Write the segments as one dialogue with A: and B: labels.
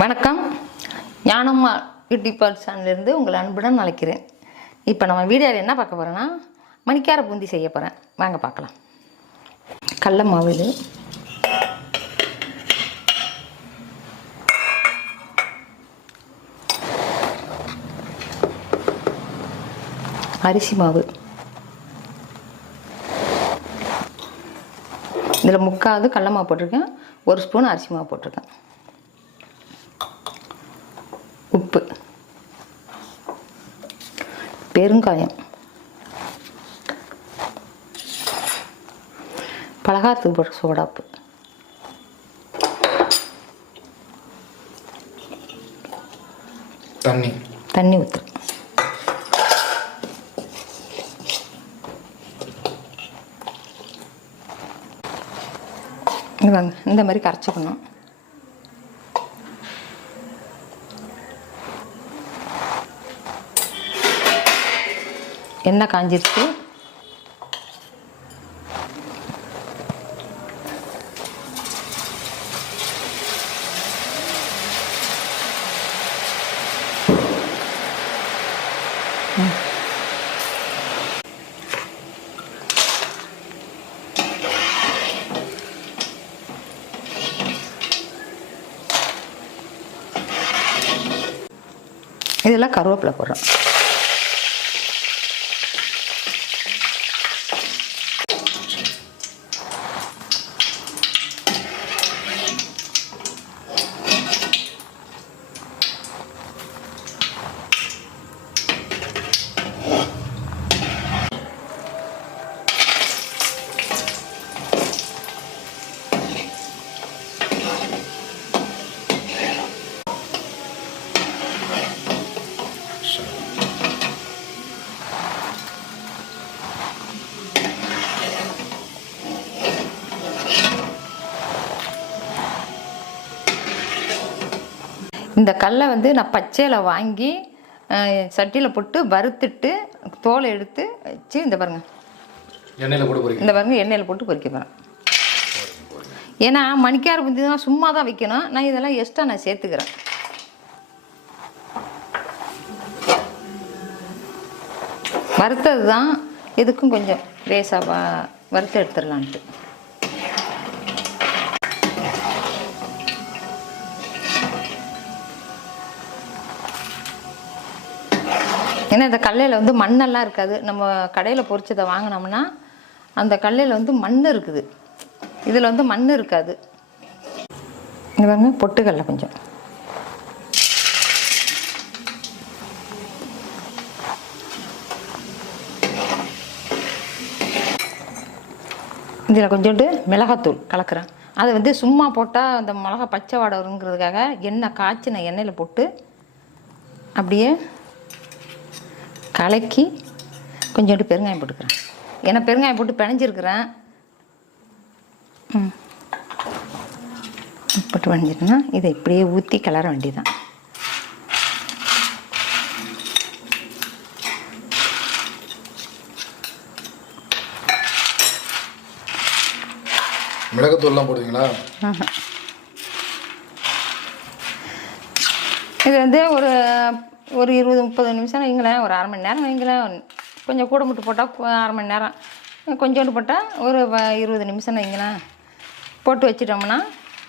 A: வணக்கம். ஞானம்மா யூடியூப் சேனல்லேருந்து உங்களை அன்புடன் அழைக்கிறேன். இப்போ நம்ம வீடியோவில் என்ன பார்க்க போகிறோன்னா மணிக்கார பூந்தி செய்ய போகிறேன் வாங்க பார்க்கலாம். கடல மாவு இது அரிசி மாவு. இதில் முக்காவது கடல மாவு போட்டிருக்கேன். ஒரு ஸ்பூன் அரிசி மாவு போட்டிருக்கேன். உப்பு. பெருங்காயம். பலகாரத்துக்கு போடுற சோடாப்பு
B: தண்ணி.
A: தண்ணி ஊற்று வாங்க இந்த மாதிரி கரைச்சிக்கணும் எண்ணெய் காஞ்சிருச்சு. இதெல்லாம் கருவேப்பிலை போடுறோம். இந்த கல்லை வந்து நான் பச்சையில் வாங்கி சட்டியில் போட்டு வறுத்துட்டு தோலை எடுத்து வச்சு இந்த பாருங்க.
B: எண்ணெயில் போட்டு
A: இந்த பாருங்க எண்ணெயில் போட்டு பொரிக்க போகிறேன் ஏன்னா மணிக்கார புந்தி தான் சும்மா தான் வைக்கணும். நான் இதெல்லாம் எக்ஸ்ட்ரா நான் சேர்த்துக்கிறேன். வறுத்தது தான் இதுக்கும் கொஞ்சம் லேசாக வறுத்து எடுத்துடலான்ட்டு. ஏன்னா இந்த கடலையில் வந்து மண்ணெல்லாம் இருக்காது. நம்ம கடையில் பொரிச்சதை வாங்கினோம்னா அந்த கல்லையில் வந்து மண் இருக்குது. இதில் வந்து மண் இருக்காது. இது பாருங்க பொட்டுக்கல்ல கொஞ்சம். இதில் கொஞ்சோண்டு மிளகாத்தூள் கலக்கிறேன். அதை வந்து சும்மா போட்டால் அந்த மிளகா பச்சை வாடை வருங்கிறதுக்காக எண்ணெய் காய்ச்சின எண்ணெயில் போட்டு அப்படியே கலக்கி கொஞ்சோண்டு பெருங்காயம் போட்டுக்கிறேன். ஏன்னா பெருங்காயம் போட்டு பிணைஞ்சிருக்கிறேன் ம். போட்டு பிணைஞ்சிட்டேன்னா இதை இப்படியே ஊற்றி கிளற வேண்டியதான்
B: மிளகுத்தூள்லாம் போடுவீங்களா?
A: இது வந்து ஒரு ஒரு இருபது முப்பது நிமிஷம் வைங்களேன் ஒரு அரை மணி நேரம் வைங்களேன். கொஞ்சம் கூட முட்டு போட்டால் அரை மணி நேரம். கொஞ்சோண்டு போட்டால் ஒரு இருபது நிமிஷம் வைங்களேன். போட்டு வச்சிட்டோம்னா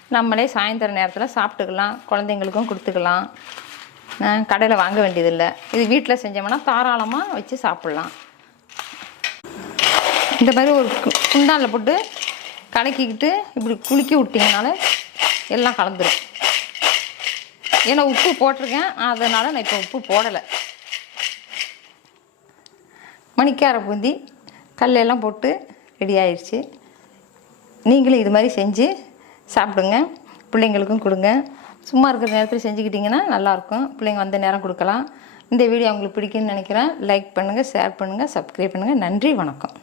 A: நம்மளே சாயந்தர நேரத்தில் சாப்பிட்டுக்கலாம் குழந்தைங்களுக்கும் கொடுத்துக்கலாம். கடையில் வாங்க வேண்டியதில்லை. இது வீட்டில் செஞ்சோம்னா தாராளமாக வச்சு சாப்பிட்லாம். இந்த மாதிரி ஒரு கு- குண்டானில் போட்டு கலக்கிக்கிட்டு இப்படி குலுக்கி விட்டிங்கனால எல்லாம் கலந்துடும் ஏன்னா உப்பு போட்டிருக்கேன். அதனால் நான் இப்போ உப்பு போடலை. மணிக்கார பூந்தி கல்லெல்லாம் போட்டு ரெடி ஆயிடுச்சு நீங்களும் இது மாதிரி செஞ்சு சாப்பிடுங்க. பிள்ளைங்களுக்கும் கொடுங்க. சும்மா இருக்கிற நேரத்தில் செஞ்சுக்கிட்டிங்கன்னா நல்லாயிருக்கும். பிள்ளைங்க வந்த நேரம் கொடுக்கலாம். இந்த வீடியோ உங்களுக்கு பிடிக்குன்னு நினைக்கிறேன். லைக் பண்ணுங்கள் ஷேர் பண்ணுங்கள் சப்ஸ்கிரைப் பண்ணுங்கள் நன்றி வணக்கம்.